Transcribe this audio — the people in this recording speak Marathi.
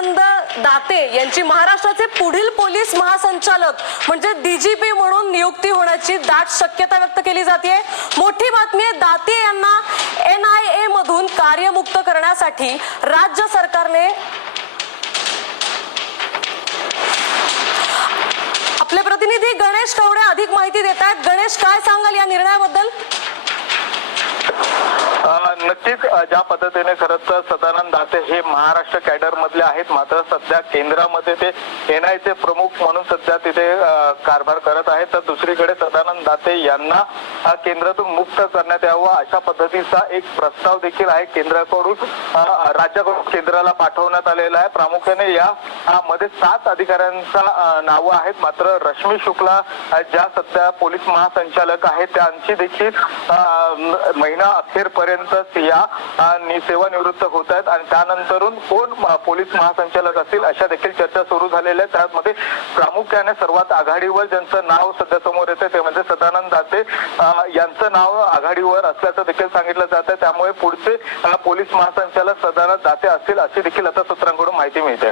सदानंद दाते यांची महाराष्ट्राचे पुढील पोलीस महासंचालक म्हणजे डीजीपी म्हणून नियुक्ती होण्याची दाट शक्यता व्यक्त केली जाते। मोठी बातमी आहे, दाते यांना NIA मधून कार्यमुक्त करण्यासाठी राज्य सरकारने आपले प्रतिनिधी गणेश कवडे अधिक माहिती देत आहेत। गणेश, काय सांगाल या निर्णयाबद्दल? नक्कीच ज्या पद्धतीने खरं तर सदानंद दाते हे महाराष्ट्र कॅडर मधले आहेत, मात्र सध्या केंद्रामध्ये ते NIA चे प्रमुख म्हणून सध्या तिथे कारभार करत आहेत, तर दुसरीकडे सदानंद दाते यांना केंद्रातून मुक्त करण्यात यावं अशा पद्धतीचा एक प्रस्ताव देखील आहे केंद्राकडून राज्याकडून केंद्राला पाठवण्यात आलेला आहे। प्रामुख्याने या मध्ये 7 अधिकाऱ्यांचा नावं आहेत, मात्र रश्मी शुक्ला ज्या सध्या पोलीस महासंचालक आहेत त्यांची देखील महिना अखेरपर्यंत या सेवानिवृत्त होत आहेत आणि त्यानंतरून कोण पोलीस महासंचालक असतील अशा देखील चर्चा सुरू झालेल्या आहेत। त्यामध्ये प्रामुख्याने सर्वात आघाडीवर ज्यांचं नाव सध्या समोर येते ते म्हणजे सदानंद दाते यांचं नाव आघाडीवर असल्याचं देखील सांगितलं जातं। त्यामुळे पुढचे पोलीस महासंचालक सदानंद दाते असतील अशी देखील आता सूत्रांकडून माहिती मिळते।